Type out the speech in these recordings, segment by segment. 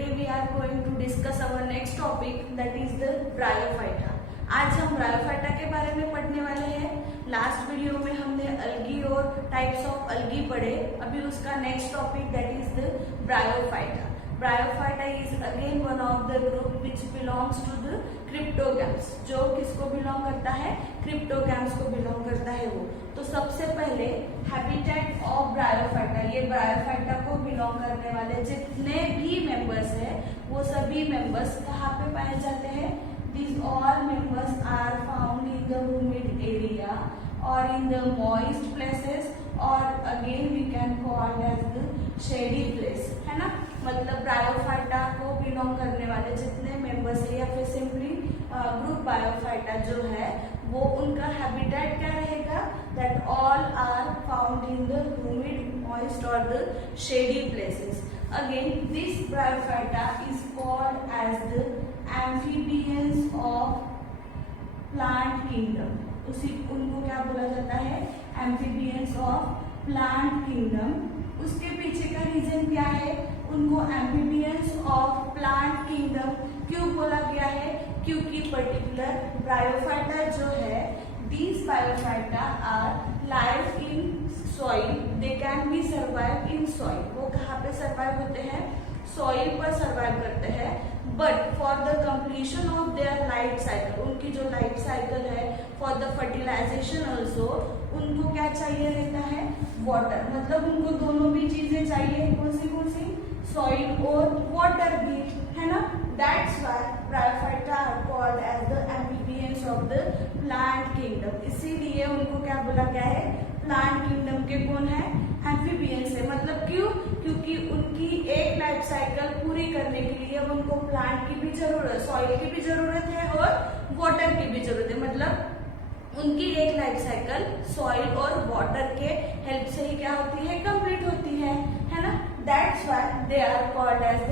today we are going to discuss our next topic, that is the Bryophyta. आज हम bryophyta के बारे में पढ़ने वाले हैं। लास्ट वीडियो में हमने अलगी और टाइप्स ऑफ अलगी पढ़े। अभी उसका next topic that is the bryophyta. Bryophyta is again one of the group which belongs to the cryptogams. जो किसको बिलोंग करता है? क्रिप्टोगैम्स को बिलोंग करता है वो। तो सबसे पहले हैबिटेट ऑफ ब्रायोफाइटा, ये ब्रायोफाइटा को बिलोंग करने वाले जितने भी मेंबर्स है वो सभी मेंबर्स कहाँ पे पाए जाते हैं? These all members are found in the humid area or in the moist places or again we can call as the shady place, है ना। मतलब ब्रायोफाइटा को बिलोंग करने वाले जितने मेंबर्स है या फिर सिंपली ग्रुप ब्रायोफाइटा जो है वो उनका हैबिटेट क्या रहेगा? That all are found in the humid, moist और the shady places. Again this bryophyta is called as the amphibians of plant kingdom. उसी उनको क्या बोला जाता है? Amphibians of plant kingdom. उसके पीछे का रीजन क्या है? उनको एम्फीबियंस ऑफ प्लांट किंगडम क्यों बोला गया है? क्योंकि पर्टिकुलर ब्रायोफाइटा जो है, these bryophyta are live in soil, they can be survive in soil. वो कहाँ पे सर्वाइव होते हैं? सॉइल पर सर्वाइव करते हैं। But for the completion of their life cycle, उनकी जो लाइफ साइकिल है, फॉर द फर्टिलाइजेशन ऑल्सो, उनको क्या चाहिए रहता है? वाटर। मतलब उनको दोनों भी चीजें चाहिए। कौन सी? सॉइल और वाटर भी, है ना। That's why bryophyta are called as the amphibians of the plant kingdom. इसीलिए उनको क्या बोला गया है? प्लांट किंगडम के कौन है? एम्फीबियंस है। मतलब क्यों? क्योंकि उनकी एक लाइफ साइकिल पूरी करने के लिए उनको प्लांट की भी जरूरत, सॉइल की भी जरूरत है और वाटर की भी जरूरत है। मतलब उनकी एक लाइफ साइकिल सॉइल और वाटर के हेल्प से ही क्या होती है? कंप्लीट होती है ना। That's why they are called as the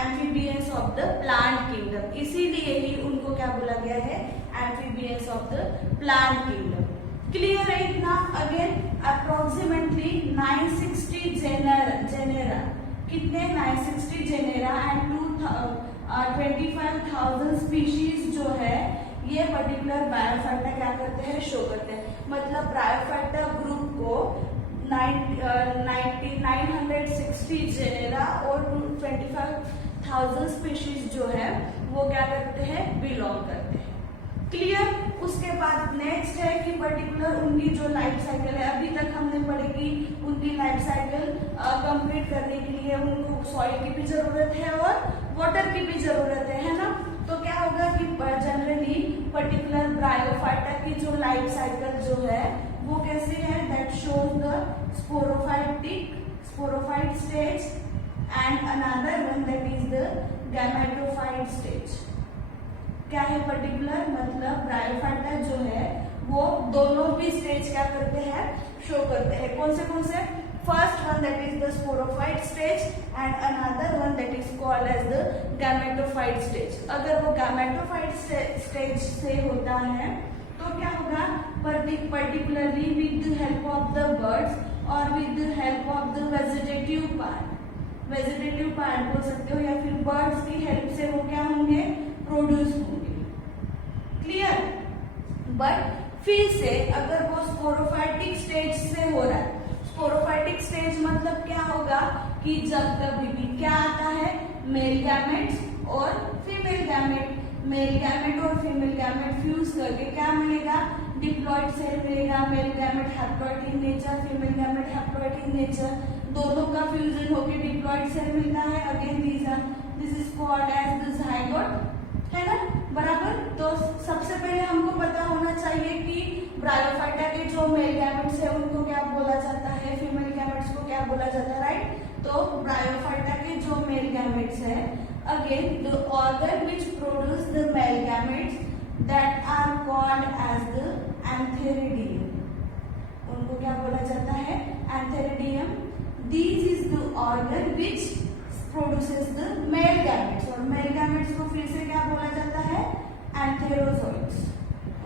amphibians of the plant kingdom. इसीलिए ही उनको क्या बोला गया है? Amphibians of the plant kingdom. Clear है इतना? अगेन अप्रोक्सीमेटली 960 जेनेरा, कितने? 960 जेनेरा एंड 25,000 स्पीशीज जो है ये पर्टिकुलर ब्रायोफाइटा क्या करते हैं? शो करते हैं। मतलब ब्रायोफाइटा ग्रुप को 960 जेनेरा और 25,000 स्पीशीज जो है वो क्या करते हैं? बिलोंग करते हैं। क्लियर? उसके बाद नेक्स्ट है कि पर्टिकुलर उनकी जो लाइफ साइकिल है, अभी तक हमने पढ़ी कि उनकी लाइफ साइकिल कंप्लीट करने के लिए उनको सॉइल की भी जरूरत है और वाटर की भी जरूरत है ना। तो क्या होगा कि जनरली पर्टिकुलर ब्रायोफाइटा की जो लाइफ साइकिल जो है वो कैसे है? That shows the sporophyte stage and another one that is the gametophyte stage. क्या है पर्टिकुलर? मतलब ब्रायोफाइटा जो है वो दोनों भी स्टेज क्या करते हैं? शो करते हैं। कौन से? First one that is the sporophyte stage and another one that is called as the gametophyte stage. अगर वो गैमेटोफाइट स्टेज से होता है तो क्या होगा? Particularly with the help of the buds और with the help of the vegetative part बोल सकते हो, या फिर बर्ड्स की हेल्प से वो क्या होंगे? प्रोड्यूस होंगे। क्लियर? बट फिर से अगर वो स्पोरोफाइटिक स्टेज से हो रहा है, स्पोरोफाइटिक स्टेज मतलब क्या होगा कि जब कभी भी क्या आता है? मेल गैमेट्स और फीमेल गैमेट, मेल गैमेट और फीमेल गैमेट फ्यूज करके क्या मिलेगा? डिप्लॉइड सेल मिलेगा। Male gamete haploid in nature, female gamete haploid in nature, दोनों का फ्यूजन होकर डिप्लॉइड सेल मिलता है। Again this is called as the zygote, है ना। बराबर। तो सबसे पहले हमको पता होना चाहिए कि ब्रायोफाइटा के जो मेल गैमेट्स है उनको क्या बोला जाता है, फीमेल गैमेट्स को क्या बोला जाता है, राइट। तो ब्रायोफाइटा के जो मेल गैमेट्स है, again the organ which produce the male gametes that are called as the antheridium. उनको क्या बोला जाता है? Antheridium. This is the organ which produces the male gametes, और मेल गैमेट्स को फिर से क्या बोला जाता है? एंथेरोजोइड्स।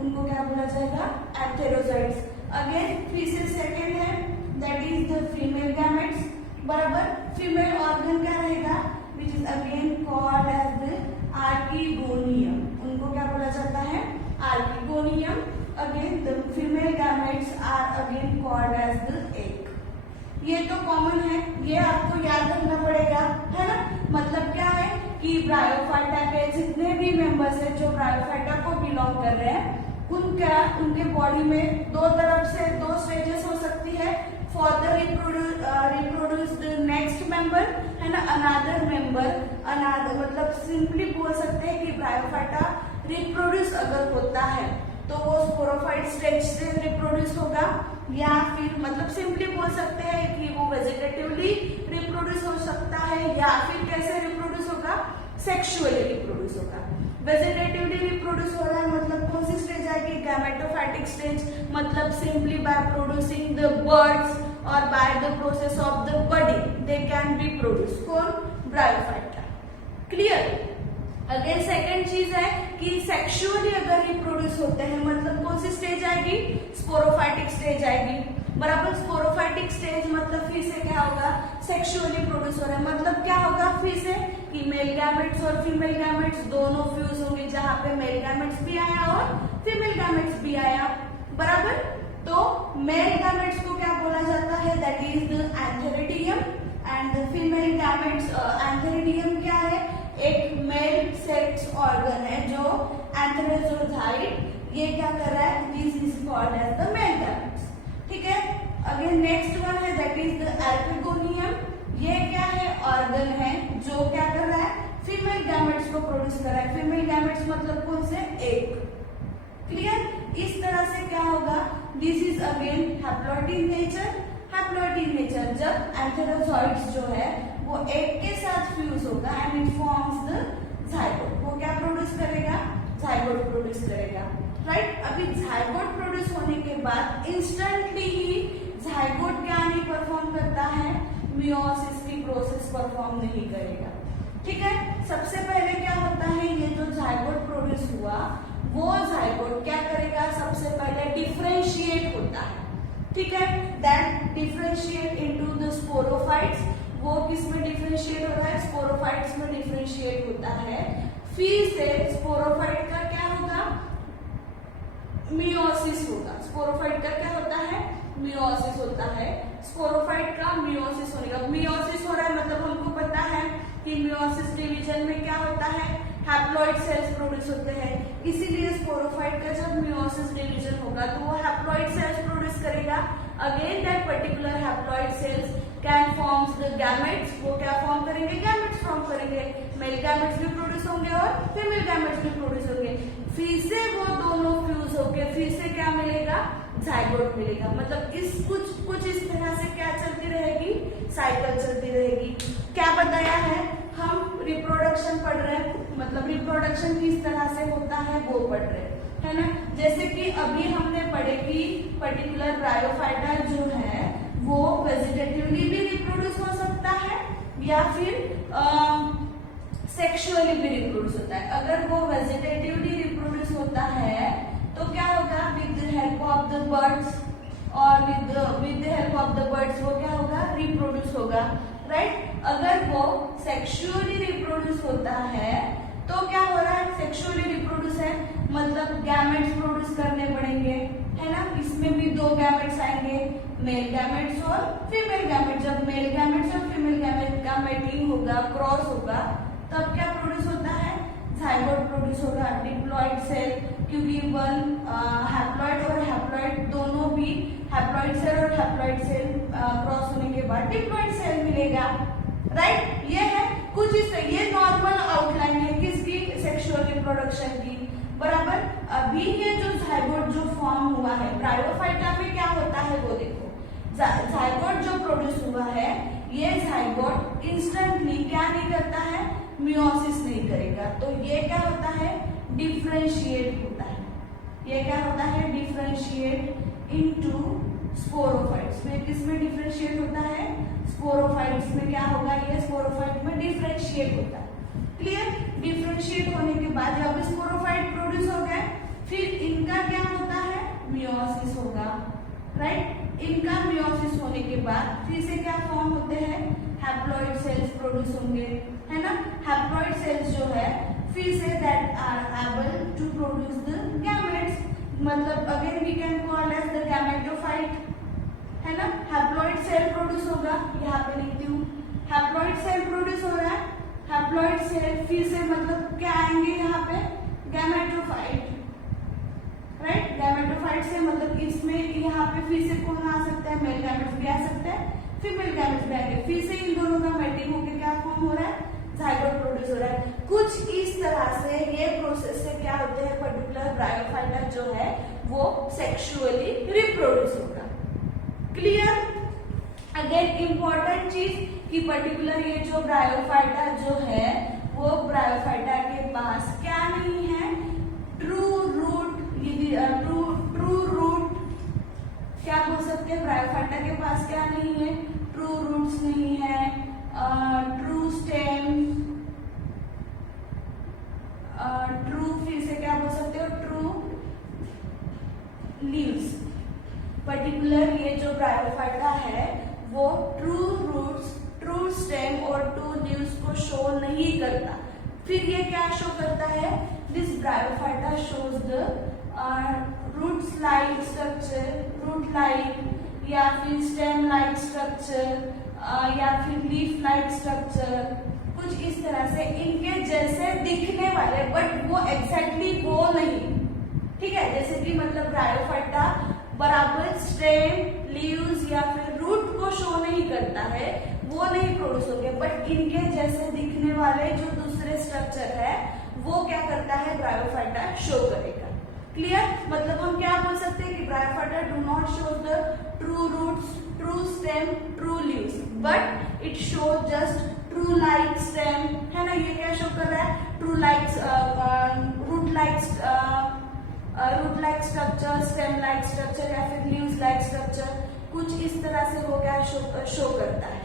उनको क्या बोला जाएगा? एंथेरोजोइड्स। अगेन फिर से सेकेंड है that is the female gametes. बराबर। फीमेल ऑर्गन क्या रहेगा? विच इज अगेन मेंबर्स है जो ब्रायोफाइटा को बिलोंग कर रहे हैं, उनके बॉडी में दो तरफ से दो स्टेजेस हो सकती है। For the reproduce the next member है ना, अनादर मेंबर, अनादर मतलब सिंपली बोल सकते हैं कि ब्रायोफाइटा रिप्रोड्यूस अगर होता है तो वो स्पोरोफाइट स्टेज से रिप्रोड्यूस होगा, या फिर मतलब सिंपली बोल सकते हैं कि वो वेजिटेटिवली रिप्रोड्यूस हो सकता है, या फिर कैसे रिप्रोड्यूस होगा, सेक्सुअली रिप्रोड्यूस होगा। वेजिटेटिवली रिप्रोड्यूस हो रहा है मतलब कौन सी स्टेज आएगी, गैमेटोफाइटिक स्टेज, मतलब simply by producing the buds और by the process of the budding they can be produce. कौन, ब्रायोफाइटा। क्लियर। अगेन सेकेंड चीज है कि सेक्सुअली अगर रिप्रोड्यूस होते हैं मतलब कौन सी स्टेज आएगी, स्पोरोफाइटिक स्टेज आएगी, बराबर। स्पोरोफाइटिक स्टेज मतलब फिर से क्या होगा, सेक्सुअली प्रोड्यूस हो रहा है मतलब क्या होगा, फिर से कि मेल गैमेट्स और फीमेल गैमेट्स दोनों फ्यूज होंगे, जहां पे मेल गैमेट्स भी आया और फीमेल गैमेट्स भी आया, बराबर। तो मेल गैमेट्स को क्या बोला जाता है, that is the antheridium, and female gametes, antheridium क्या है, एक मेल सेक्स ऑर्गन है जो एंथेरोजोइड, ये क्या कर रहा है, this is called as the male gametes. ठीक है। अगेन नेक्स्ट वन है दैट इज द एपिगोनियम, ये क्या है, ऑर्गन है जो क्या कर रहा है, फीमेल गैमेट्स को प्रोड्यूस कर रहा है। फीमेल गैमेट्स मतलब कौन से, एक। क्लियर। इस तरह से क्या होगा, this is again haploid in nature. Haploid in nature जब एंथेरोजोइड्स जो है वो एक के साथ फ्यूज होगा and it forms the zygote, वो क्या प्रोड्यूस करेगा, जाइगोट प्रोड्यूस करेगा, राइट। अभी जाइगोट प्रोड्यूस होने के बाद इंस्टेंटली ही जाइगोट क्या नहीं परफॉर्म करता है, मियोसिस की प्रोसेस परफॉर्म नहीं करेगा। ठीक है। सबसे पहले क्या होता है, ये जो जाइगोट प्रोड्यूस हुआ वो जाइगोट क्या करेगा, सबसे पहले डिफरेंशिएट होता है। ठीक है। That differentiate into the sporophytes, वो किस में डिफरेंशिएट हो रहा है, स्पोरोफाइट्स में डिफरेंशिएट होता है। फिर से स्पोरोफाइट का क्या होगा, मियोसिस होगा। स्पोरोफाइट का क्या होता है, मियोसिस होता है। स्पोरोफाइट का मियोसिस होने का, मियोसिस हो रहा है मतलब हमको पता है कि मियोसिस डिवीजन में क्या होता है, हैप्लॉइड सेल्स प्रोड्यूस होते हैं, इसीलिए स्पोरोफाइट का जब मियोसिस डिवीजन होगा तो वो हैप्लॉइड सेल्स प्रोड्यूस करेगा। Again that particular haploid cells can forms the gametes, वो क्या फॉर्म करेंगे, गैमेट्स फॉर्म करेंगे। मेल गैमेट्स भी प्रोड्यूस होंगे और फीमेल गैमेट्स भी प्रोड्यूस होंगे। फिर से वो दोनों फ्यूज होके फिर से क्या मिलेगा, जाइगोट मिलेगा। मतलब इस कुछ इस तरह से क्या चलती रहेगी, साइकिल चलती रहेगी। क्या बताया है, हम रिप्रोडक्शन पढ़ रहे हैं, मतलब रिप्रोडक्शन किस तरह से होता है वो पढ़ रहे हैं, है ना। जैसे कि अभी हमने पढ़े कि पर्टिकुलर ब्रायोफाइटा जो है वो वेजिटेटिवली भी रिप्रोड्यूस हो सकता है या फिर सेक्सुअली भी रिप्रोड्यूस होता है। अगर वो वेजिटेटिवली रिप्रोड्यूस होता है तो क्या होगा, with the help of the buds, और with the help of the buds वो क्या होगा, रिप्रोड्यूस होगा, राइट। अगर वो सेक्सुअली रिप्रोड्यूस होता है तो क्या हो रहा है, सेक्सुअली रिप्रोड्यूस है मतलब गैमेट्स प्रोड्यूस करने पड़ेंगे, है ना। इसमें भी दो गैमेट्स आएंगे, मेल गैमेट्स और फीमेल गैमेट्स। जब मेल गैमेट्स और फीमेल गैमेट का मैटिंग होगा, क्रॉस होगा, तब क्या प्रोड्यूस होता है, जाइगोट प्रोड्यूस होगा। डिप्लॉइड सेल, क्योंकि वन हैप्लॉइड और हैप्लॉइड दोनों भी, हैप्लॉइड सेल और हैप्लॉइड सेल क्रॉस होने के बाद डिप्लॉइड सेल मिलेगा, राइट। ये है कुछ इस, ये नॉर्मल आउटलाइन है किसकी, सेक्सुअल रिप्रोडक्शन की, बराबर। अभी ये जो जाइगोट जो फॉर्म हुआ है ब्रायोफाइटा में क्या होता है वो देखो, जाइगोट जो प्रोड्यूस हुआ है ये जाइगोट इंस्टेंटली क्या नहीं करता है, मियोसिस नहीं करेगा, तो ये क्या होता है, डिफरेंशिएट होता है। ये क्या होता है, डिफरेंशिएट इनटू स्पोरोफाइट्स में। किसमें डिफरेंशिएट होता है, स्पोरोफाइट्स में क्या होगा, ये स्पोरोफाइट में डिफरेंशिएट होता है। क्लियर। डिफरेंशिएट होने के बाद जब स्पोरोफाइट प्रोड्यूस हो गए फिर इनका क्या होता है, मियोसिस होगा, राइट। इनका मियोसिस होने के बाद फिर से क्या फॉर्म होते हैं, हैप्लॉइड सेल्स प्रोड्यूस होंगे, है ना। हैप्लॉइड सेल्स जो है फिर से that are able to produce the gametes, मतलब again we can call as the gametophyte, है ना। हैप्लॉइड सेल प्रोड्यूस होगा, यहाँ पे लिखती हूँ, हैप्लॉइड सेल प्रोड्यूस हो रहा है। हैप्लॉइड सेल फिर से मतलब क्या आएंगे, यहाँ पे गैमेटोफाइट, राइट। गैमेटोफाइट से मतलब इसमें यहाँ पे फिर से कौन आ सकता है, मेल गैमेट्स भी आ सकते हैं, फीमेल गैमेट्स भी आएंगे, फिर से इन दोनों का मैटिंग होकर क्या फॉर्म हो रहा है, जाइगोट प्रोड्यूस हो रहा है। कुछ इस तरह से ये प्रोसेस से क्या होते हैं, पर्टिकुलर ब्रायोफाइटा जो है वो सेक्सुअली रिप्रोड्यूस होगा। क्लियर। अगेन इंपॉर्टेंट चीज कि पर्टिकुलर ये जो ब्रायोफाइटा जो है वो ब्रायोफाइटा के पास क्या नहीं है, ट्रू रूट। ट्रू रूट क्या बोल सकते हैं, ब्रायोफाइटा के पास क्या नहीं है, ट्रू रूट्स नहीं है, ट्रू स्टेम, ट्रू फिर से क्या बोल सकते हो, ट्रू लीव्स। पर्टिकुलर ये जो ब्रायोफाइटा है वो ट्रू रूट्स, ट्रू स्टेम और ट्रू लीव्स को शो नहीं करता। फिर ये क्या शो करता है, this bryophyta shows the roots like structure, root like या फिर स्टेम लाइक स्ट्रक्चर या फिर लीफ लाइक स्ट्रक्चर, कुछ इस तरह से इनके जैसे दिखने वाले, बट वो एग्जैक्टली वो नहीं, ठीक है। जैसे कि मतलब ब्रायोफाइटा बराबर स्टेम, लीव्स या फिर रूट को शो नहीं करता है, वो नहीं प्रोड्यूस होंगे, बट इनके जैसे दिखने वाले जो दूसरे स्ट्रक्चर है वो क्या करता है, ब्रायोफाइटा शो करेगा। क्लियर। मतलब हम क्या बोल सकते हैं कि bryophyta do not show the true roots, true stem, true leaves, but it show just true like stem, है ना। ये क्या शो कर रहा है, true like root like structure, stem like structure या फिर लीव्स लाइक स्ट्रक्चर, कुछ इस तरह से हो गया, शो करता है।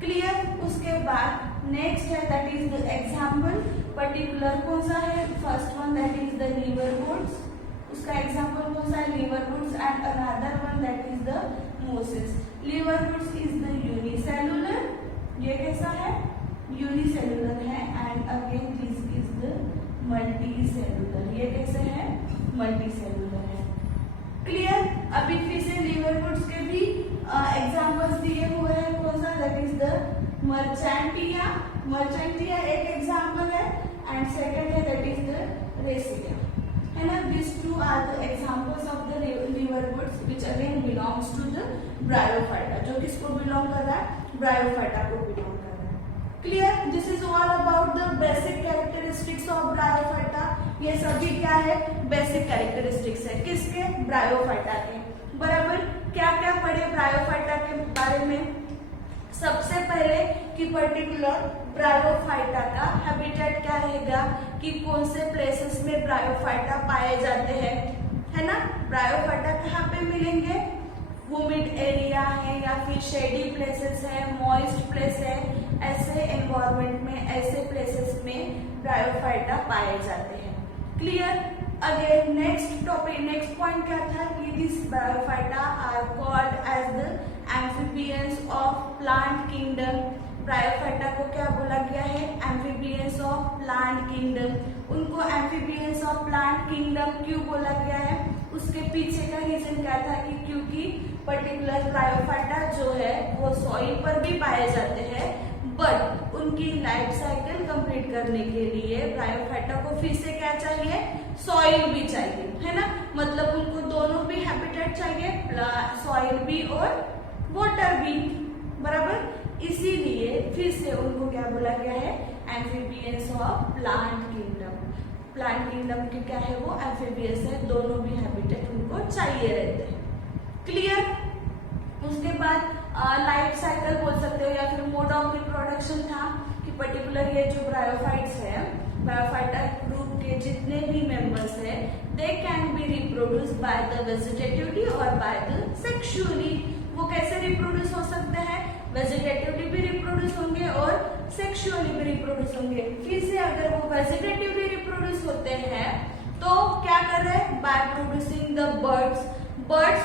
क्लियर। उसके बाद नेक्स्ट है that is the example. Particular कौन सा है, first one that is the liverworts, उसका एग्जाम्पल कौन सा है, liverworts, and another one that is the mosses. Liverworts is the unicellular, ये कैसा है, यूनिसेलुलर है, and again this is the multicellular, ये कैसे है, मल्टीसेलुलर है। क्लियर। अभी फिर से लीवरवुड्स के भी एग्जांपल्स दिए हुए हैं, कौन सा, that is the Marchantia, Marchantia एक एग्जांपल है, एंड सेकंड है दैट इज द रेसिया, है ना। This two are the examples of the liverworts which again belongs to the Bryophyta, जो किसको बिलोंग कर रहा है, ब्रायोफाइटा को बिलोंग कर रहा है। Clear. This is all about the basic characteristics of bryophyta. ये सभी क्या है, बेसिक कैरेक्टरिस्टिक्स है, किसके, ब्रायोफाइटा के। बराबर। क्या क्या पढ़े ब्रायोफाइटा के बारे में, सबसे पहले कि पर्टिकुलर ब्रायोफाइटा का हैबिटेट क्या रहेगा, कि कौन से प्लेसेस में ब्रायोफाइटा पाए जाते हैं, है ना। ब्रायोफाइटा कहाँ पे मिलेंगे, ह्यूमिड एरिया है या फिर शेडी प्लेसेस है, मॉइस्ट प्लेस है, ऐसे एनवायरमेंट में, ऐसे प्लेसेस में ब्रायोफाइटा पाए जाते हैं। Clear. Again next topic, next point क्या था कि this bryophyta are called as the amphibians of plant kingdom. Bryophyta को क्या बोला गया है, एम्फीबियंस ऑफ प्लांट किंगडम। उनको एम्फीबियंस ऑफ प्लांट किंगडम क्यों बोला गया है, उसके पीछे का रीजन क्या था कि क्योंकि पर्टिकुलर ब्रायोफाइटा जो है वो सॉइल पर भी पाए जाते हैं, बट उनकी लाइफ साइकिल कंप्लीट करने के लिए ब्रायोफाइटा को फिर से क्या चाहिए, सॉइल भी चाहिए, है ना। मतलब उनको दोनों भी हैबिटेट चाहिए, सॉइल भी और वाटर भी, बराबर। इसीलिए फिर से उनको क्या बोला गया है, amphibians of plant kingdom. Plant kingdom के क्या है, वो एम्फीबियस है, दोनों भी हैबिटेट उनको चाहिए रहते हैं। क्लियर। उसके बाद लाइफ साइकिल बोल सकते हो या फिर मोड ऑफ रिप्रोडक्शन था कि पर्टिकुलर ये जो ब्रायोफाइट्स है, ब्रायोफाइटा ग्रुप के जितने भी मेंबर्स है, they can be reproduce by the vegetatively और बाय द सेक्सुअली। वो कैसे रिप्रोड्यूस हो सकते हैं, वेजिटेटिवली भी रिप्रोड्यूस होंगे और सेक्सुअली भी रिप्रोड्यूस होंगे। फिर से अगर वो वेजिटेटिवली रिप्रोड्यूस होते हैं तो क्या कर रहे हैं, bye producing the birds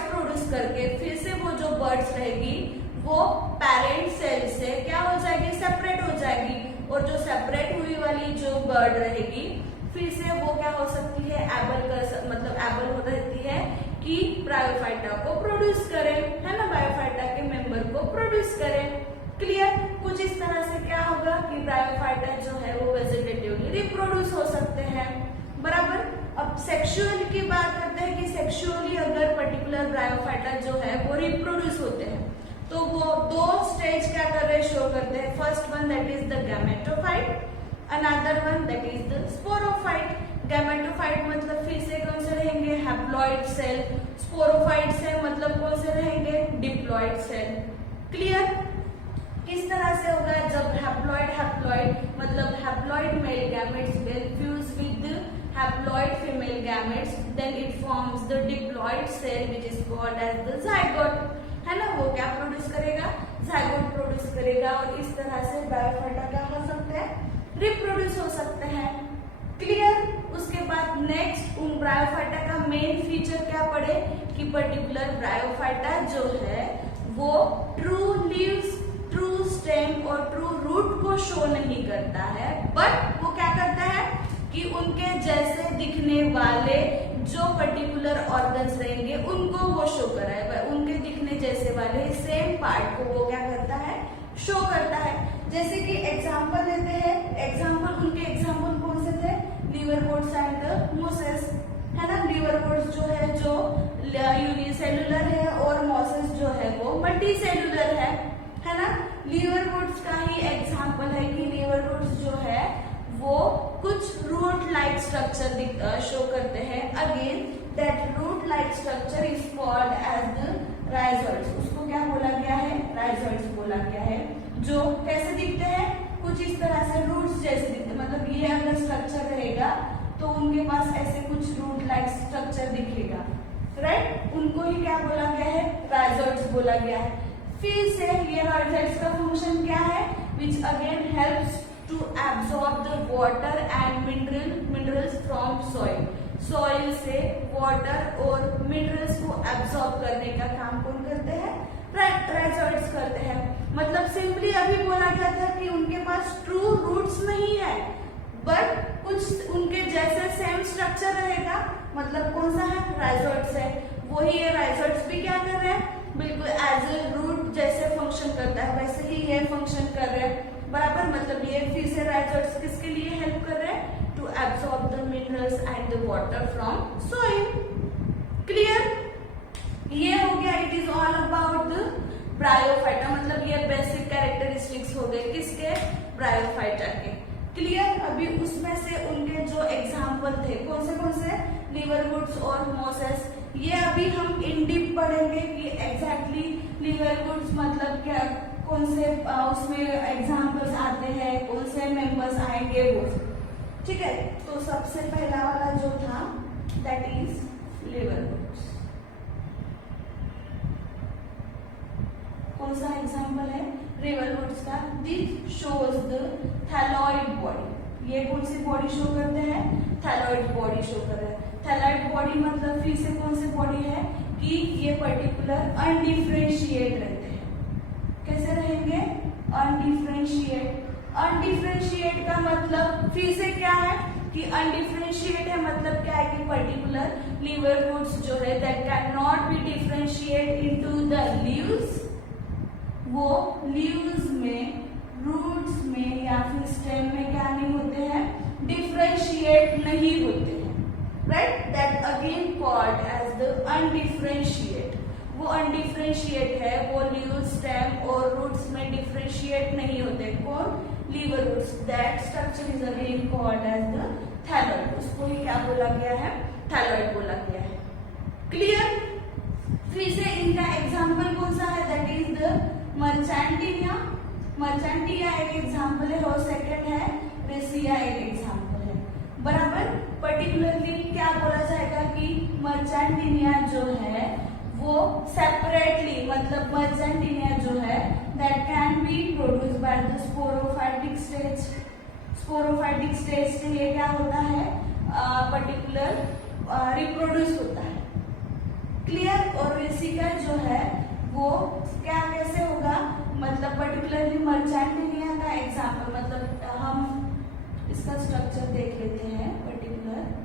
produce करके फिर से वो जो बर्ड्स रहेगी वो पेरेंट सेल से क्या हो जाएगी, सेपरेट हो जाएगी, और जो सेपरेट हुई वाली जो बर्ड रहेगी फिर से वो क्या हो सकती है, एबल हो रहती है कि ब्रायोफाइटा को प्रोड्यूस करे, है ना, ब्रायोफाइटा के मेंबर को प्रोड्यूस करे। क्लियर। कुछ इस तरह से क्या होगा कि ब्रायोफाइटा जो है वो वेजिटेटिवली रिप्रोड्यूस हो सकते हैं, बराबर। अब सेक्सुअल की बात करते हैं कि सेक्सुअली अगर पर्टिकुलर ब्रायोफाइटा जो है वो रिप्रोड्यूस होते हैं तो वो दो स्टेज क्या कर रहे हैं, शो करते हैं। First one that is the gametophyte, another one that is the sporophyte. Gametophyte मतलब फिर से कौन से रहेंगे, हैप्लॉइड सेल। स्पोरोफाइट से मतलब कौन से रहेंगे, डिप्लॉइड सेल। क्लियर? किस तरह से होगा, जब हैप्लॉइड मतलब haploid male gametes will fuse with haploid female gametes, then it forms the diploid cell which is called as the zygote, है ना। वो क्या प्रोड्यूस करेगा, जाइगोट प्रोड्यूस करेगा और इस तरह से ब्रायोफाइटा क्या हो सकते हैं, रिप्रोड्यूस हो सकते हैं। क्लियर? उसके बाद नेक्स्ट ब्रायोफाइटा का मेन फीचर क्या पड़े कि पर्टिकुलर ब्रायोफाइटा जो है वो ट्रू लीव्स, ट्रू स्टेम और ट्रू रूट को शो नहीं करता है, बट वो क्या करता है कि उनके जैसे दिखने वाले जो पर्टिकुलर ऑर्गन्स रहेंगे उनको वो शो कराएगा। उनके दिखने जैसे वाले सेम पार्ट को वो क्या करता है, शो करता है। जैसे कि एग्जांपल लेते हैं, उनके एग्जांपल कौन से थे, लिवरवुड्स एंड मोसेस, है ना। लिवरवुड्स जो है जो यूनिसेलुलर है और मोसेस जो है वो मल्टीसेलुलर है ना। लिवरवुड्स का ही एग्जांपल है कि लिवरवुड्स जो है वो कुछ रूट लाइक स्ट्रक्चर शो करते हैं। Again that root like structure is called as the rhizoids. उसको क्या बोला गया है, राइजोइड्स बोला गया है। जो कैसे दिखते हैं, कुछ इस तरह से रूट्स जैसे दिखते हैं, मतलब ये अगर स्ट्रक्चर रहेगा तो उनके पास ऐसे कुछ रूट लाइक स्ट्रक्चर दिखेगा, राइट। उनको ही क्या बोला गया है, राइजोइड्स बोला गया है। फिर से ये राइजोइड्स का फंक्शन क्या है, which again helps to absorb the water and minerals from soil. Soil से वाटर और मिनरल्स को एब्सॉर्ब करने का काम कौन करते हैं, राइजोइड्स करते हैं। मतलब सिंपली अभी बोला गया था कि उनके पास ट्रू रूट्स नहीं है, बट कुछ उनके जैसे सेम स्ट्रक्चर रहेगा, मतलब कौन सा है, राइजोइड्स है। वही ये राइजोइड्स भी क्या कर रहे हैं, बिल्कुल एज ए रूट जैसे फंक्शन करता है वैसे ही ये फंक्शन कर रहे हैं, बराबर। मतलब ये फिर से राइजोइड्स किसके लिए हेल्प कर रहे हैं, to absorb the minerals and the water from soil. Clear? ये हो गया, it is all about the bryophyta, मतलब ये बेसिक कैरेक्टरिस्टिक्स हो गए किसके, ब्रायोफाइटा के। क्लियर? अभी उसमें से उनके जो एग्जाम्पल थे कौन से, लिवरवुड्स और मोसेस, ये अभी हम इन डीप पढ़ेंगे कि एग्जैक्टली लिवरवुड्स मतलब क्या, कौन से उसमें एग्जाम्पल्स आते हैं, कौन से मेंबर्स आएंगे वो, ठीक है। तो सबसे पहला वाला जो था दैट इज लिवरवुड्स। कौन सा एग्जाम्पल है, लिवरवुड्स का। This shows the thalloid body. ये कौन सी बॉडी शो करते हैं, थैलॉइड बॉडी शो कर रहे हैं। थैलॉइड बॉडी मतलब फिर से कौन सी बॉडी है कि ये पर्टिकुलर अनडिफरेंशिएट रहते हैं। कैसे रहेंगे, अनडिफरेंशिएट। अनडिफरेंशिएट का मतलब फिर से क्या है कि अनडिफरेंशिएट है मतलब क्या है कि पर्टिकुलर लिवरवुड्स जो है that can not be differentiate into the leaves. वो लीव्स में, रूट्स में या फिर स्टेम में क्या नहीं होते हैं, डिफरेंशिएट नहीं होते हैं, right. That again called as the undifferentiate. वो अनडिफरेंशिएट है, वो लीव्स, स्टेम और रूट्स में डिफरेंशिएट नहीं होते। कौन, liverworts. That structure is again called as the thalloid. उसको ही क्या बोला गया है, थैलॉइड बोला गया है। क्लियर? फिर से इनका एग्जाम्पल कौन सा है, दैट इज द मर्चेंटिनिया। मर्चेंटिनिया एक एग्जाम्पल है और सेकंड है रेसिया एक एग्जाम्पल है, बराबर। पर्टिकुलरली क्या बोला जाएगा कि मर्चेंटिनिया जो है वो सेपरेटली, मतलब मर्चेंटिनिया जो है that can be produce by the sporophytic stage. Sporophytic stage से ये क्या होता है, पर्टिकुलर रिप्रोड्यूस होता है। क्लियर? और रेसिका जो है वो क्या कैसे होगा, मतलब पर्टिकुलरली मर्चेंटिनिया का एग्जाम्पल, मतलब हम इसका स्ट्रक्चर देख लेते हैं पर्टिकुलर।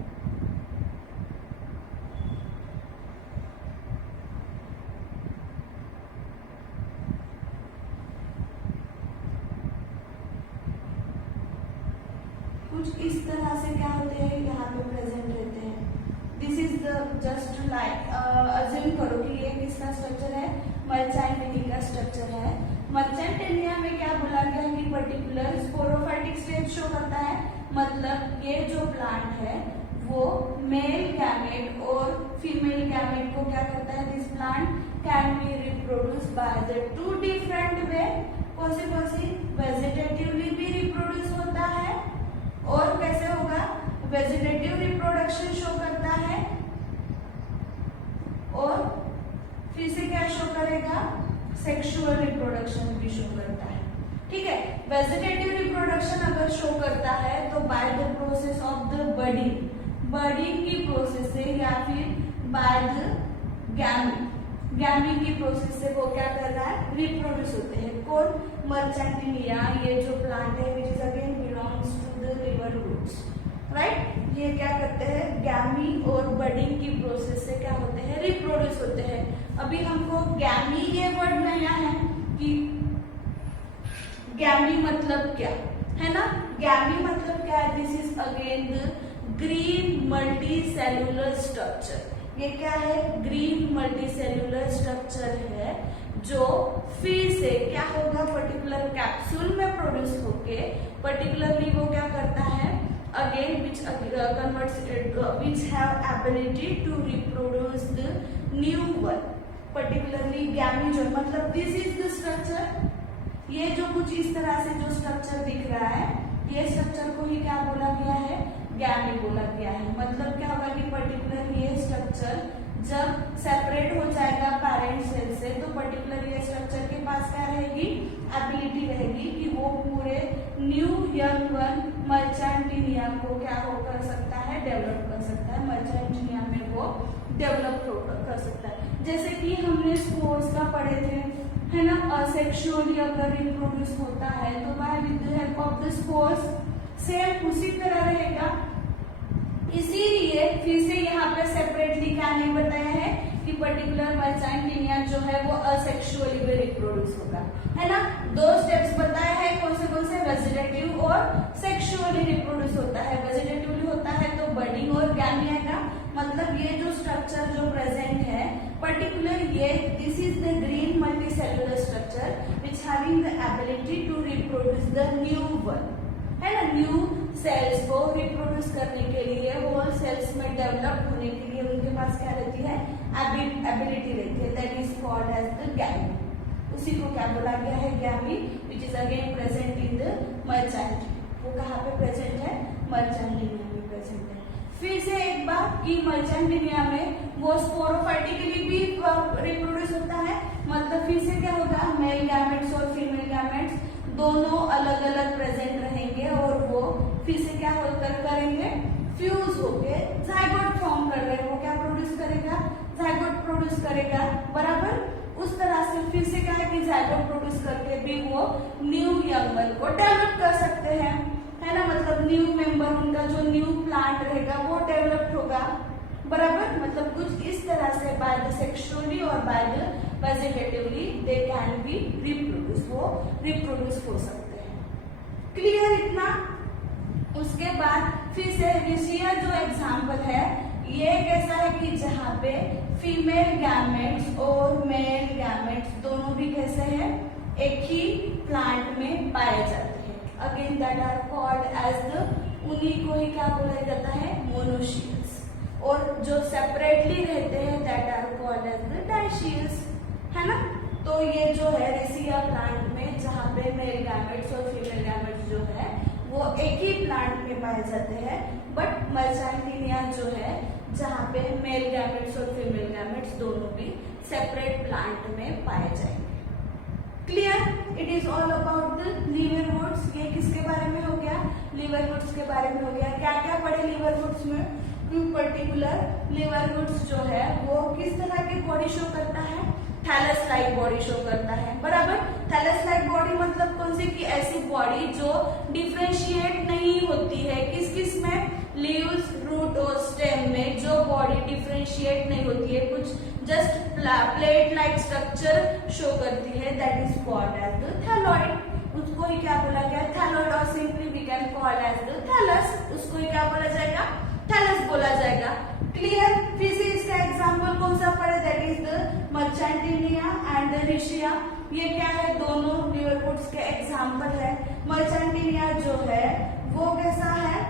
कुछ इस तरह से क्या होते हैं, यहाँ पे प्रेजेंट रहते हैं। This is the just like assume करो कि ये किसका स्ट्रक्चर है, मर्चेंटिनी का स्ट्रक्चर है। मर्चेंटिनिया में क्या बोला गया कि पर्टिकुलर स्पोरोफाइटिक स्टेज शो करता है, मतलब ये जो प्लांट है वो मेल गैमेट और फीमेल गैमेट को क्या करता है, this plant can be reproduce by the two different way. कौन सी वेजिटेटिवली भी रिप्रोड्यूस होता है, और कैसे होगा, वेजिटेटिव रिप्रोडक्शन शो करता है, और फिर से क्या शो करेगा, सेक्सुअल रिप्रोडक्शन भी शो करता है। ठीक है, वेजिटेटिव रिप्रोडक्शन अगर शो करता है तो by the process of the budding की प्रोसेस से, या फिर बाय द गैमी की प्रोसेस से वो क्या कर रहा है, रिप्रोड्यूस होते हैं। कौन, मर्चेंटिनिया, ये जो प्लांट है which is again belongs to the liverworts, right. ये क्या करते हैं, गैमी और बर्डिंग की प्रोसेस से क्या होते हैं, रिप्रोड्यूस होते हैं। अभी हमको गैमी ये वर्ड नया है कि गैमी मतलब क्या है ना, गैमी मतलब क्या है, this is again the green multicellular structure. ये क्या है, ग्रीन मल्टीसेलुलर स्ट्रक्चर है जो फिर से क्या होगा, पर्टिकुलर कैप्सूल में प्रोड्यूस होके पर्टिकुलरली वो क्या करता है, again which converts which have ability to reproduce the new one. Particularly gemmae जो मतलब दिस इज द स्ट्रक्चर, ये जो कुछ इस तरह से जो स्ट्रक्चर दिख रहा है, ये स्ट्रक्चर को ही क्या बोला गया है, गैमी बोला गया है। मतलब क्या होगा कि पर्टिकुलर ये स्ट्रक्चर जब सेपरेट हो जाएगा पेरेंट सेल से, तो पर्टिकुलर ये स्ट्रक्चर के पास क्या रहेगी, एबिलिटी रहेगी कि वो पूरे न्यू यंग वन मर्चेंटिनिया को क्या हो कर सकता है, डेवलप कर सकता है। मर्चेंटिनिया में वो डेवलप कर सकता है। जैसे कि हमने स्पोर्स का पढ़े थे, है ना, असेक्सुअली अगर रिप्रोड्यूस होता है तो by with the help of the spores, same उसी तरह रहेगा। इसीलिए फिर से यहाँ पे सेपरेटली क्या नहीं बताया है कि पर्टिकुलर मर्चेंटिनिया जो है वो असेक्सुअली भी रिप्रोड्यूस होगा, है ना। दो स्टेप्स बताया है, कौन से, वेजिटेटिव और सेक्सुअली रिप्रोड्यूस होता है। वेजिटेटिवली होता है तो बर्डिंग और गैमी आएगा, मतलब ये जो स्ट्रक्चर जो प्रेजेंट है पर्टिकुलर ये, this is the green multicellular structure which having the ability to reproduce the new one, है ना। न्यू सेल्स को रिप्रोड्यूस करने के लिए, होल सेल्स में डेवलप होने के लिए उनके पास क्या रहती है, एबिलिटी रहती है, that is called as the gemmae. उसी को क्या बोला गया है, gemmae, which is again present in the Marchantia. वो कहाँ पे प्रेजेंट है, मर्चेंटिनिया में प्रेजेंट है। फिर से एक बात कि मर्चेंटिनिया में वो स्पोरोफाइटिकली भी रिप्रोड्यूस होता है, मतलब फिर से क्या होगा, मेल गैमेट्स और फीमेल गैमेट्स दोनों अलग अलग प्रेजेंट रहेंगे और वो फिर से क्या होकर करेंगे, फ्यूज होके जाइगोट फॉर्म कर रहे हैं। वो क्या प्रोड्यूस करेगा, जाइगोट प्रोड्यूस करेगा, बराबर। उस तरह से फिर से क्या है कि जाइगोट प्रोड्यूस करके भी वो न्यू यंग वन को डेवलप कर सकते हैं, है ना। मतलब न्यू मेंबर, उनका जो न्यू प्लांट रहेगा वो डेवलप होगा, बराबर। मतलब कुछ इस तरह से बाय द सेक्सुअली और by the vegetatively they can be reproduce, वो रिप्रोड्यूस हो सकते हैं। क्लियर इतना। उसके बाद फिर से रिशिया जो एग्जाम्पल है, ये कैसा है कि जहाँ पे फीमेल गैमेट्स और मेल गैमेट्स दोनों भी कैसे हैं, एक ही प्लांट में पाए जाते हैं। Again that are called as the, उन्हीं को ही क्या बोला जाता है, मोनोशियस। और जो सेपरेटली रहते हैं that are called as the dioecious, है ना। तो ये जो है रेसिया प्लांट में जहाँ पे मेल गैमेट्स और फीमेल गैमेट्स जो है वो एक ही प्लांट में पाए जाते हैं, बट मर्चेंटिनिया जो है जहाँ पे मेल गैमेट्स और फीमेल गैमेट्स दोनों भी सेपरेट प्लांट में पाए जाएंगे। Clear. It is all about the liverworts. ये किसके बारे में हो गया, लीवर वुड्स के बारे में हो गया। क्या क्या पढ़े लीवर वुड्स में, पर्टिकुलर लीवर वुड्स जो है वो किस तरह की बॉडी शो करता है, थैलस लाइक बॉडी शो करता है, बराबर। थैलस लाइक बॉडी मतलब कौन सी, की ऐसी बॉडी जो डिफ्रेंशिएट नहीं होती है, किस किस में, लीव्स, रूट और स्टेम में जो बॉडी डिफ्रेंशिएट नहीं होती है, कुछ just plate like structure show करती है, that is called as the thalloid. उसको ही क्या बोला गया, थैलॉइड, और simply we can call as the thallus. उसको ही क्या बोला जाएगा, थैलस बोला जाएगा। क्लियर। फिर से इसका एग्जाम्पल कौन सा पढ़े, that is the Marchantia and the Riccia. ये क्या है, दोनों लिवरवुड्स के एग्जाम्पल है। मर्चेंटिनिया जो है वो कैसा है,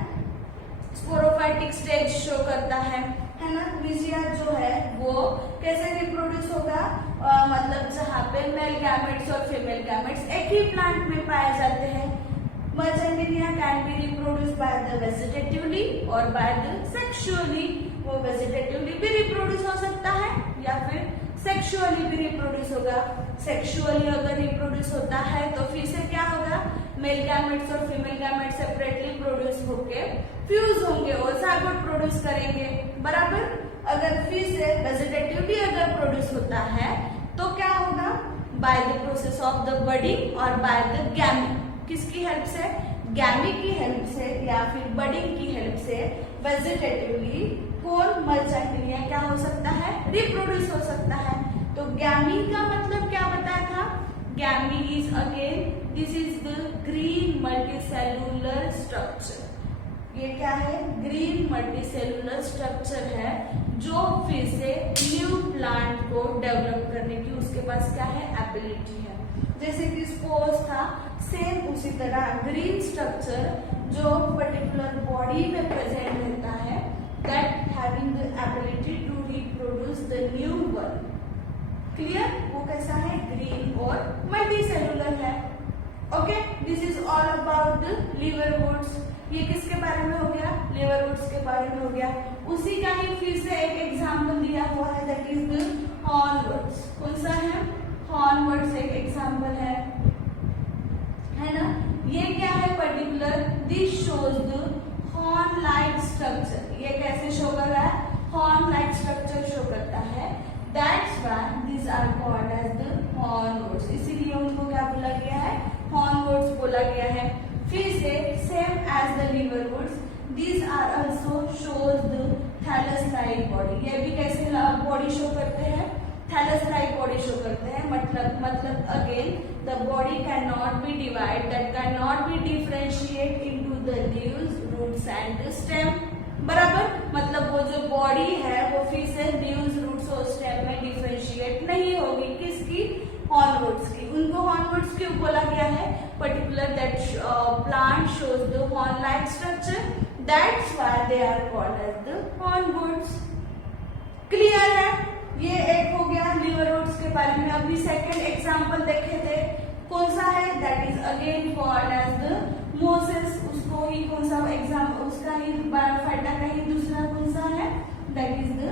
स्पोरोफाइटिक स्टेज शो करता है ना। रिशिया जो है वो कैसे रिप्रोड्यूस होगा, मतलब जहाँ पे मेल गैमेट्स और फीमेल गैमेट्स एक ही प्लांट में पाए जाते हैं। Marchantia can be reproduce by the vegetatively और बाय द सेक्सुअली। वो वेजिटेटिवली भी रिप्रोड्यूस हो सकता है या फिर सेक्सुअली भी रिप्रोड्यूस होगा। सेक्सुअली अगर रिप्रोड्यूस होता है तो फिर से क्या होगा, मेल गैमेट्स और फीमेल गैमेट्स सेपरेटली प्रोड्यूस होके फ्यूज होंगे और जायगोट प्रोड्यूस करेंगे, बराबर। अगर फिर से वेजिटेटिवली अगर प्रोड्यूस होता है तो क्या होगा, bye the process of the budding और बाय द गैमी। किसकी हेल्प से, गैमी की हेल्प से या फिर बडिंग की हेल्प से वेजिटेटिवली कौन, मर्चेंटिनिया क्या हो सकता है, रिप्रोड्यूस हो सकता है। तो गैमी का मतलब क्या बताया था, gemmae is again this is the green multicellular structure. ये क्या है, ग्रीन मल्टीसेलुलर स्ट्रक्चर है जो फिर से न्यू प्लांट को डेवलप करने की उसके पास क्या है, एबिलिटी है। जैसे कि स्पोर्स था, सेम उसी तरह ग्रीन स्ट्रक्चर जो पर्टिकुलर बॉडी में प्रेजेंट रहता है, that having the ability to reproduce the new one. Clear, वो कैसा है, ग्रीन और मल्टीसेलुलर है। Okay, this is all about the liverworts. ये किसके बारे में हो गया, लिवरवुड्स के बारे में हो गया। उसी का ही फिर से एक एग्जाम्पल दिया हुआ है, दैट इज द हॉर्नवुड्स। कौन सा है, हॉर्नवुड्स एक एग्जाम्पल है ना। ये क्या है, particular this shows the horn like structure. ये कैसे शो कर रहा है, हॉर्न लाइक स्ट्रक्चर शो करता है। That's why these are called as the hornworts. इसीलिए उनको क्या बोला गया है, हॉर्नवुड्स बोला गया है। फिर से same as the liverworts, these are also shows the thallus like body. ये भी कैसे बॉडी शो करते हैं, थैलस लाइक बॉडी शो करते हैं। मतलब again the body can not be divide, that can not be differentiate into the leaves, roots and stem, बराबर। मतलब वो जो बॉडी है वो फिर से लीव्स, रूट्स और स्टेम में डिफरेंशिएट नहीं होगी। किसकी, हॉर्नवुड्स की। उनको हॉर्नवुड्स क्यों बोला गया है, particular that plant shows the horn like structure, that's why they are called as the hornworts. Clear है, ये एक हो गया लिवरवुड्स के बारे में। अभी सेकंड एग्जांपल देखे थे, कौन सा है, that is again called as the mosses. उसको ही कौन सा एग्जाम, उसका ही ब्रायोफाइटा का ही दूसरा कौन सा है, दैट इज द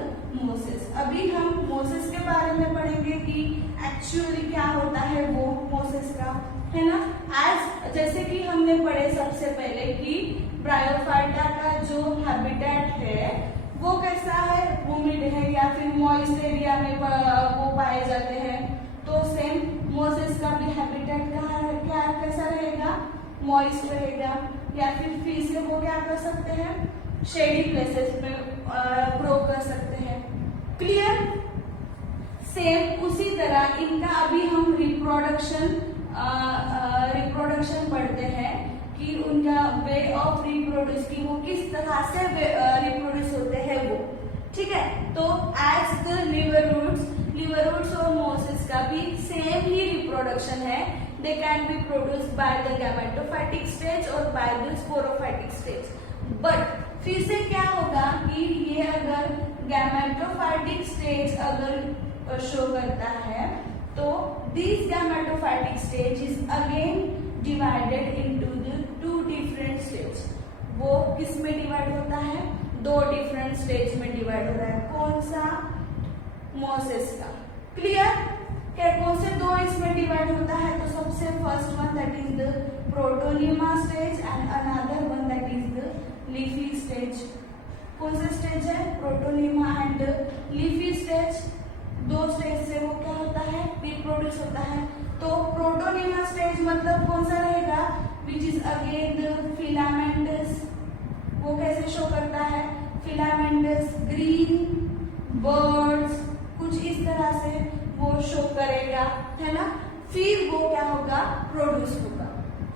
मोसेस। अभी हम मोसेस के बारे में पढ़ेंगे कि एक्चुअली क्या होता है वो मोसेस का, है ना। एज जैसे कि हमने पढ़े सबसे पहले कि ब्रायोफाइटा का जो हैबिटेट है वो कैसा है, ह्यूमिड है या फिर मॉइस्ट एरिया में वो पाए जाते हैं। तो सेम मोसेस का भी हैबिटेट क्या कैसा रहेगा, मॉइस्ट रहेगा या फिर से वो क्या कर सकते हैं, शेडी प्लेसेस में ग्रो कर सकते हैं। क्लियर, सेम उसी तरह इनका अभी हम रिप्रोडक्शन पढ़ते हैं कि उनका वे ऑफ रिप्रोड्यूस की वो किस तरह से रिप्रोड्यूस होते हैं वो, ठीक है। तो एज द लिवरवुड्स और मोसेस का भी सेम ही रिप्रोडक्शन है। They can be produced by the gametophytic stage और by the sporophytic stage. But फिर से क्या होगा कि ये अगर गैमेटोफाइटिक स्टेज अगर शो करता है तो this gametophytic stage is again divided into the two different stage. वो किस में डिवाइड होता है, दो डिफरेंट स्टेज में डिवाइड हो रहा है। कौन सा, मोसेस का। क्लियर, क्या कौन से दो इसमें डिवाइड होता है, तो सबसे first one that is the protonema stage and another one that is the leafy stage. कौन सा स्टेज है, प्रोटोनिमा एंड लीफी स्टेज। दो स्टेज से वो क्या होता है, रिप्रोड्यूस होता है। तो प्रोटोनिमा स्टेज मतलब कौन सा रहेगा, विच इज अगेन द फिलामेंटस। वो कैसे शो करता है, फिलामेंटस ग्रीन बर्ड्स, कुछ इस तरह से वो शो करेगा, है ना। फिर वो क्या होगा, प्रोड्यूस होगा।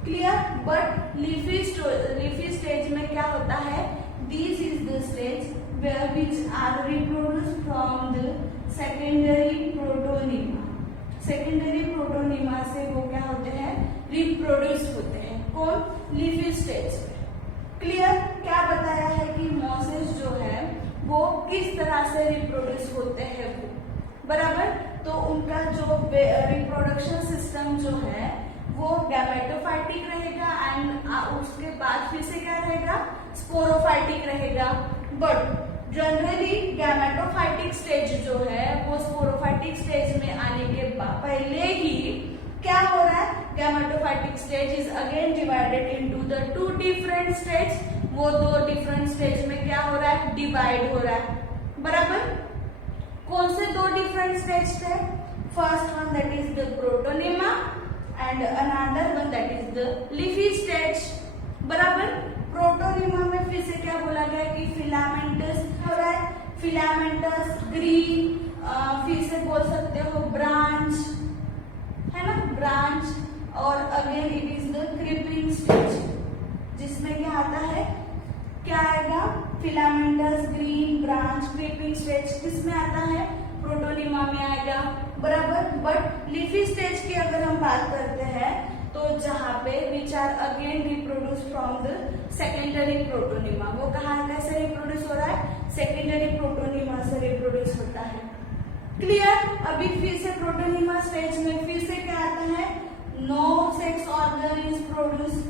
क्लियर, बट लीफी स्टेज में क्या होता है, This is the stage where which are reproduced from the secondary protonema. Secondary protonema से वो क्या होते हैं, रिप्रोड्यूस होते हैं. कौन? लीफी स्टेज में. क्लियर? क्या बताया है कि मॉसेस जो है वो किस तरह से रिप्रोड्यूस होते हैं वो, बराबर. तो उनका जो रिप्रोडक्शन सिस्टम जो है वो गैमेटोफाइटिक रहेगा एंड उसके बाद फिर से क्या रहेगा, स्पोरोफाइटिक रहेगा. बट जनरली गैमेटोफाइटिक स्टेज जो है वो स्पोरोफाइटिक स्टेज में आने के पहले ही क्या हो रहा है, gametophytic stage is again divided into the two different stage. वो दो डिफरेंट स्टेज में क्या हो रहा है, डिवाइड हो रहा है, बराबर. कौन से दो डिफरेंट स्टेज थे? First one that is the protonema and another one that is the leafy stage, बराबर. प्रोटोनिमा में फिर से क्या बोला गया कि फिलामेंटस हो रहा है, फिलामेंटस, ग्रीन, फिर से बोल सकते हो ब्रांच, है ना, ब्रांच. और again it is the creeping stage जिसमें क्या आता है, क्या आएगा, filamentous, green, branch, creeping stage किसमें आता है, प्रोटोनिमा में आएगा, बराबर. बट लीफी स्टेज की अगर हम बात करते हैं तो जहां पे which are again reproduce from the secondary protonema. वो कहाँ कैसे रिप्रोड्यूस हो रहा है, सेकेंडरी प्रोटोनिमा से रिप्रोड्यूस होता है. क्लियर? अभी फिर से प्रोटोनिमा स्टेज में फिर से क्या आता है, no sex organ is produce,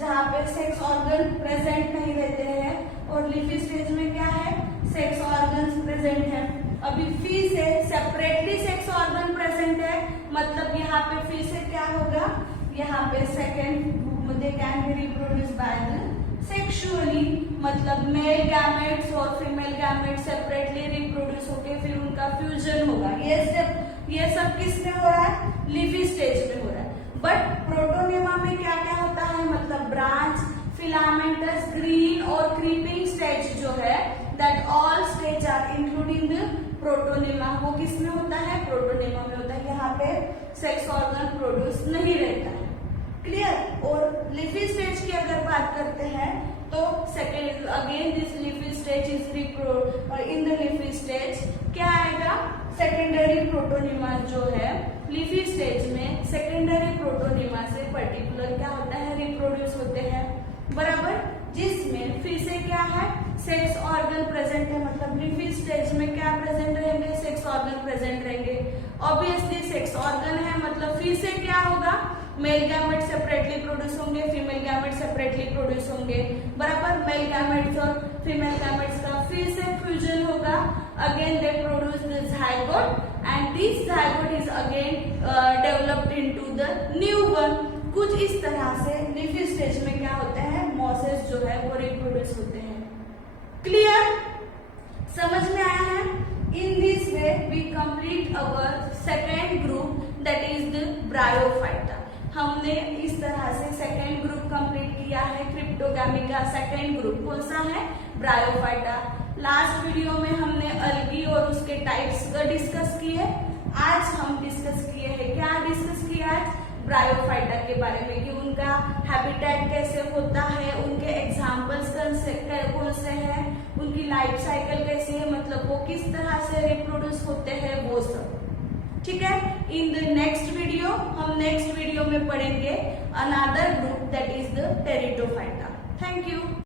जहाँ पे सेक्स ऑर्गन प्रेजेंट नहीं रहते हैं. और लीफी स्टेज में क्या है, सेक्स ऑर्गन प्रेजेंट है. अभी फिर से सेपरेटली सेक्स ऑर्गन प्रेजेंट है, मतलब यहाँ पे फिर से क्या होगा, यहाँ पे second they can be reproduce by the sexually, मतलब मेल गैमेट्स और फीमेल गैमेट्स सेपरेटली रिप्रोड्यूस होके फिर उनका फ्यूजन होगा. ये सब किस में हो रहा है, लीफी स्टेज में हो रहा है. बट प्रोटोनिमा में क्या क्या होता है, मतलब ब्रांच, फिलामेंटस, ग्रीन और क्रीपिंग स्टेज जो है that all stage are including the protonema. वो किस में होता है, प्रोटोनिमा में होता है. यहाँ पे सेक्स ऑर्गन प्रोड्यूस नहीं रहता है. क्लियर? और लीफी स्टेज की अगर बात करते हैं तो second again this leafy stage is in the leafy stage क्या आएगा, सेकेंडरी प्रोटोनिमा जो है लीफी स्टेज में सेकेंडरी प्रोटोनिमा से पर्टिकुलर क्या होता है, रिप्रोड्यूस होते हैं, बराबर. जिसमें फिर से क्या है, सेक्स ऑर्गन प्रेजेंट है, मतलब लीफी स्टेज में क्या प्रेजेंट रहेंगे, सेक्स ऑर्गन प्रेजेंट रहेंगे. ऑब्वियसली सेक्स ऑर्गन है मतलब फिर से क्या होगा, मेल गैमेट सेपरेटली प्रोड्यूस होंगे, फीमेल गैमेट सेपरेटली प्रोड्यूस होंगे, बराबर. मेल गैमेट्स और फीमेल गैमेट्स का फिर से फ्यूजन होगा, again they produce the zygote and this zygote is again developed into the new one. कुछ इस तरह से लीफी स्टेज में क्या होते हैं, मॉसेस जो है वो रिप्रोड्यूस होते हैं. क्लियर? समझ में आया है? In this way we complete our second group that is the bryophyta. हमने इस तरह से सेकेंड ग्रुप कंप्लीट किया है. क्रिप्टोगामी का सेकेंड ग्रुप कौन सा है, ब्रायोफाइटा. लास्ट वीडियो में हमने अल्गी और उसके टाइप्स का डिस्कस किए. आज हम डिस्कस किए हैं, क्या डिस्कस किया आज, ब्रायोफाइटा के बारे में कि उनका हैबिटेट कैसे होता है, उनके एग्जाम्पल्स कौन से हैं, उनकी लाइफ साइकिल कैसी है, मतलब वो किस तरह से रिप्रोड्यूस होते हैं, वो सब. ठीक है? इन द नेक्स्ट वीडियो हम नेक्स्ट वीडियो में पढ़ेंगे another group that is the pteridophyta. Thank you.